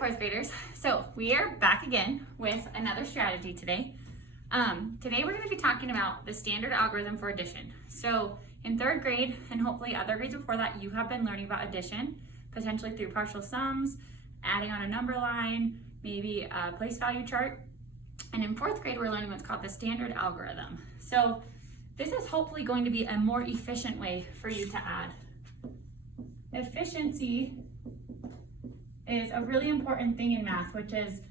fourth graders. So we are back again with another strategy today. Today we're going to be talking about the standard algorithm for addition. So in third grade, and hopefully other grades before that, you have been learning about addition, potentially through partial sums, adding on a number line, maybe a place value chart. And in fourth grade, we're learning what's called the standard algorithm. So this is hopefully going to be a more efficient way for you to add. Efficiency is a really important thing in math, which is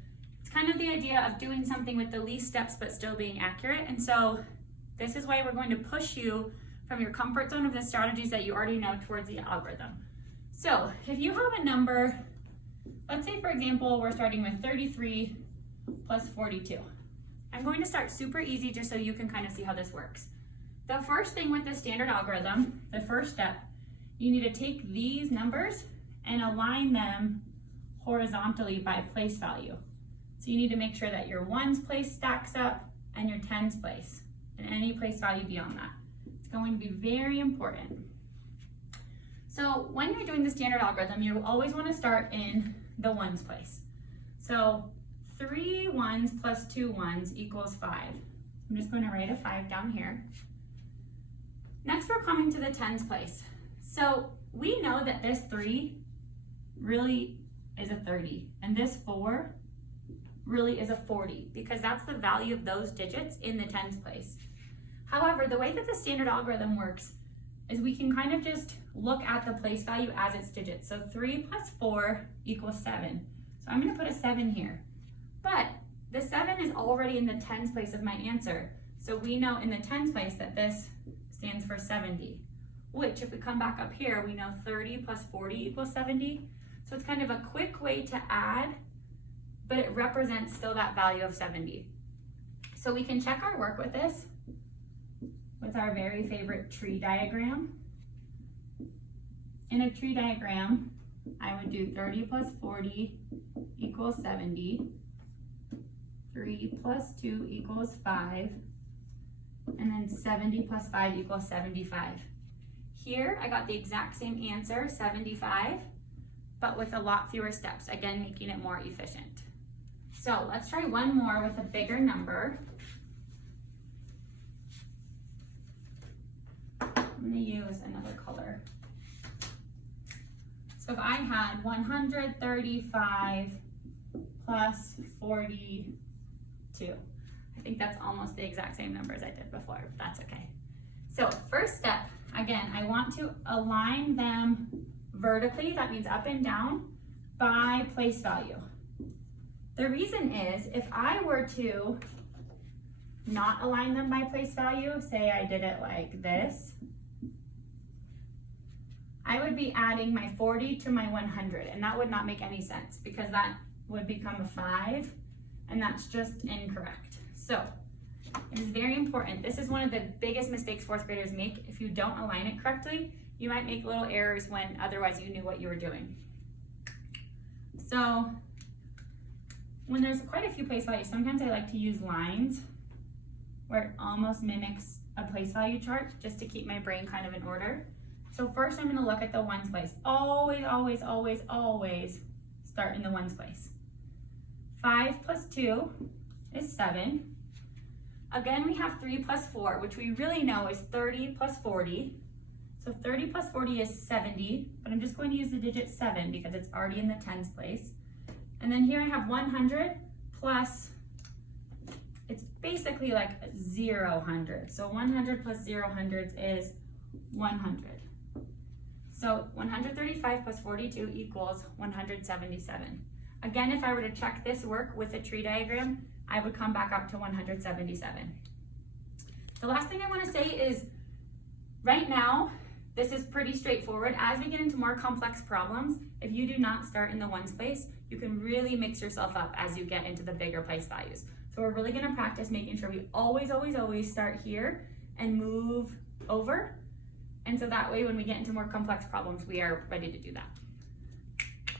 it's kind of the idea of doing something with the least steps but still being accurate. And so this is why we're going to push you from your comfort zone of the strategies that you already know towards the algorithm. So if you have a number, let's say for example, we're starting with 33 plus 42. I'm going to start super easy just so you can kind of see how this works. The first thing with the standard algorithm, the first step, you need to take these numbers and align them horizontally by place value. So you need to make sure that your ones place stacks up and your tens place and any place value beyond that. It's going to be very important. So when you're doing the standard algorithm, you always want to start in the ones place. So 3 ones plus 2 ones equals 5. I'm just going to write a 5 down here. Next, we're coming to the tens place. So we know that this 3 really is a 30, and this 4 really is a 40, because that's the value of those digits in the tens place. However, the way that the standard algorithm works is we can kind of just look at the place value as its digits. So 3 plus 4 equals 7. So I'm going to put a 7 here. But the 7 is already in the tens place of my answer. So we know in the tens place that this stands for 70, which if we come back up here, we know 30 plus 40 equals 70. So it's kind of a quick way to add, but it represents still that value of 70. So we can check our work with this, with our very favorite tree diagram. In a tree diagram, I would do 30 plus 40 equals 70, 3 plus 2 equals 5, and then 70 plus 5 equals 75. Here, I got the exact same answer, 75, but with a lot fewer steps, again, making it more efficient. So let's try one more with a bigger number. I'm going to use another color. So if I had 135 plus 42, I think that's almost the exact same number as I did before, but that's okay. So first step, again, I want to align them vertically, that means up and down, by place value. The reason is, if I were to not align them by place value, say I did it like this, I would be adding my 40 to my 100, and that would not make any sense because that would become a 5, and that's just incorrect. So it is very important. This is one of the biggest mistakes fourth graders make. If you don't align it correctly, you might make little errors when otherwise you knew what you were doing. So when there's quite a few place values, sometimes I like to use lines where it almost mimics a place value chart just to keep my brain kind of in order. So first I'm going to look at the ones place. Always, always, always, always start in the ones place. 5 plus 2 is 7. Again, we have 3 plus 4, which we really know is 30 plus 40. So 30 plus 40 is 70, but I'm just going to use the digit 7 because it's already in the tens place. And then here I have 100 plus, it's basically like 0 hundred. So 100 plus 0 hundreds is 100. So 135 plus 42 equals 177. Again, if I were to check this work with a tree diagram, I would come back up to 177. The last thing I want to say is, right now, this is pretty straightforward. As we get into more complex problems, if you do not start in the ones place, you can really mix yourself up as you get into the bigger place values. So we're really going to practice making sure we always, always, always start here and move over. And so that way, when we get into more complex problems, we are ready to do that.